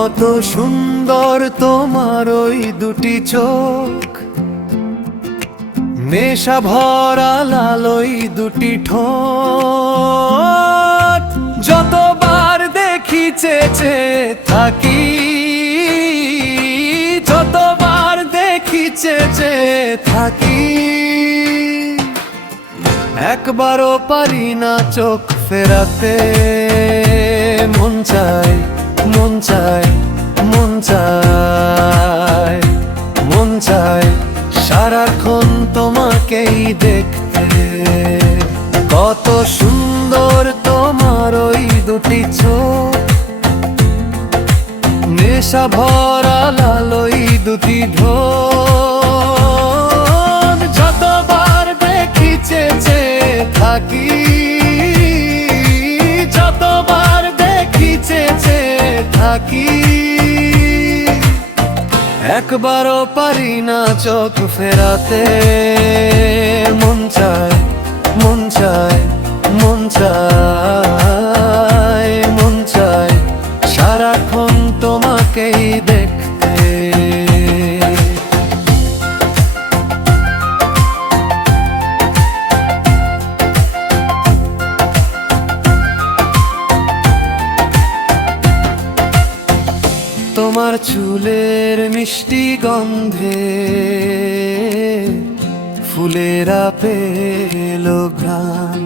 কত সুন্দর তোমার ওই দুটি চোখ, নেশা ভরা লাল ওই দুটি ঠোঁট। যতবার দেখি চেয়ে থাকি, যতবার দেখি চেয়ে থাকি, একবারও পারি না চোখ ফেরাতে। মন চায়, মন চায়, মন চায়, মন চায় সারাক্ষণ তোমাকেই দেখতে। কত সুন্দর তোমার ওই দুটি চোখ, নেশা ভরা লাল ওই দুটি ঢোক। যতবার দেখি চেয়ে থাকি, যতবার দেখি চেয়ে থাকি, একবারও পারি না চোখ ফেরাতে। মন চায়, মন চায়, মন চায়, মন চায় সারাক্ষণ তোমাকেই দেখতে। তোমার চুলের মিষ্টি গন্ধে ফুলেরা পেল ঘ্রাণ,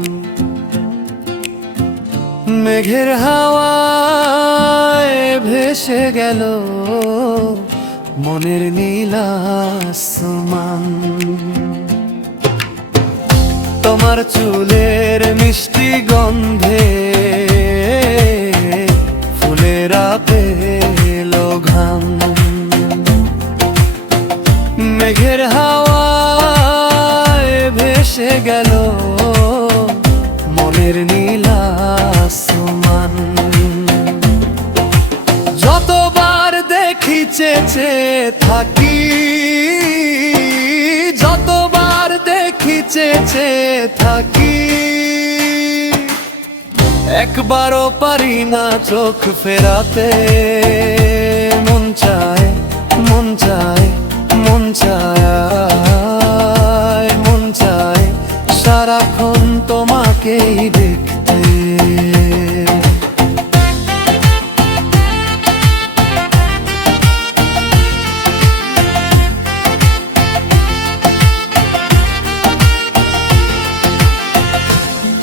মেঘের হাওয়ায় ভেসে গেল মনের নীল আসমান। তোমার চুলের মিষ্টি গন্ধে ফুলেরা পেল ঘাম, মেঘের হাওয়ায় ভেসে গেল মনের নীল আসমান। যতবার দেখি চেয়ে থাকি, যতবার দেখি চেয়ে থাকি, একবারও পারি না চোখ ফেরাতে। মন চায়, মন চায়, মন চায়, মন চায় সারাক্ষণ তোমাকেই দেখতে।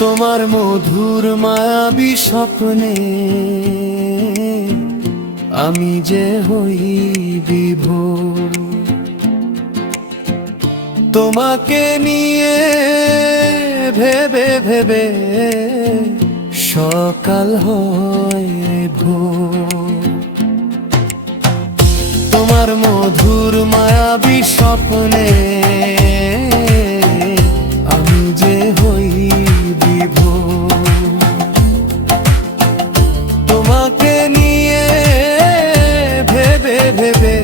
তোমার মধুর মায়াবী স্বপ্নে আমি যে হই বিভোর। তোমাকে নিয়ে ভেবে ভেবে সকাল হয় ভোর। তোমার মধুর মায়াবী স্বপ্নে আমি যে হই বিভোর। তোমাকে নিয়ে ভেবে ভেবে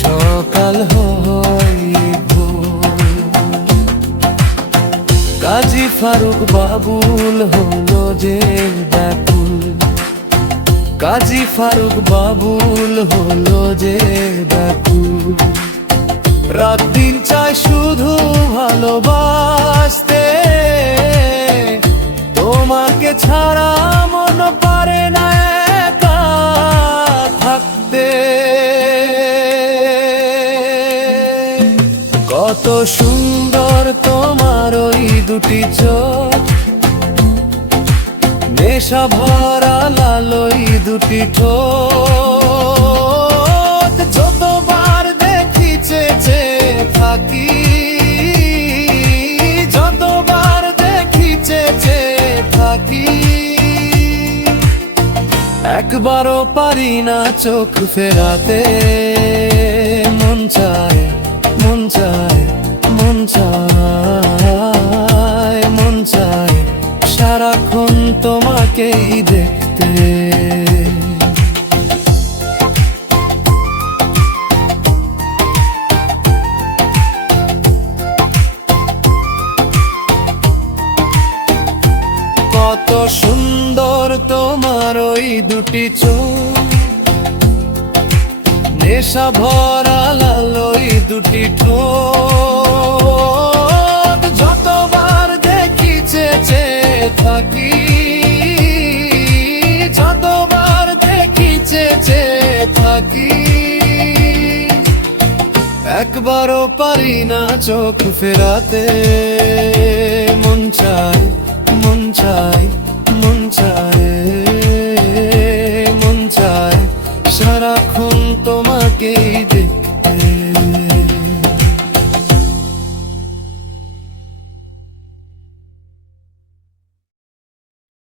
সকাল হয় ভোর। কাজী ফারুক বাবুল হলো যে ব্যাকুল, কাজী ফারুক বাবুল হলো যে ব্যাকুল। রাত দিন চায় শুধু ভালোবাসতে, তোমাকে ছাড়া মন পারে না একা থাকতে। কত সুন্দর তোমার ওই দুটি চোখ, নেশা ভরা লাল ওই দুটি ঠোঁট। যতবার দেখি চেয়ে থাকি, যতবার দেখি চেয়ে থাকি, একবারও পারি না চোখ ফেরাতে। মন চায়, মন চায়, মন চায়, মন চায় সারাক্ষণ তোমাকেই দেখতে। কত সুন্দর তোমার ওই দুটি চোখ, নেশা ভরা লালই দুটি ঠোঁট, যতবার দেখি চেয়ে থাকি, যতবার দেখি চেয়ে থাকি, একবারও পারি না চোখ ফেরাতে। মন চায়, মন চায়, মন চায়।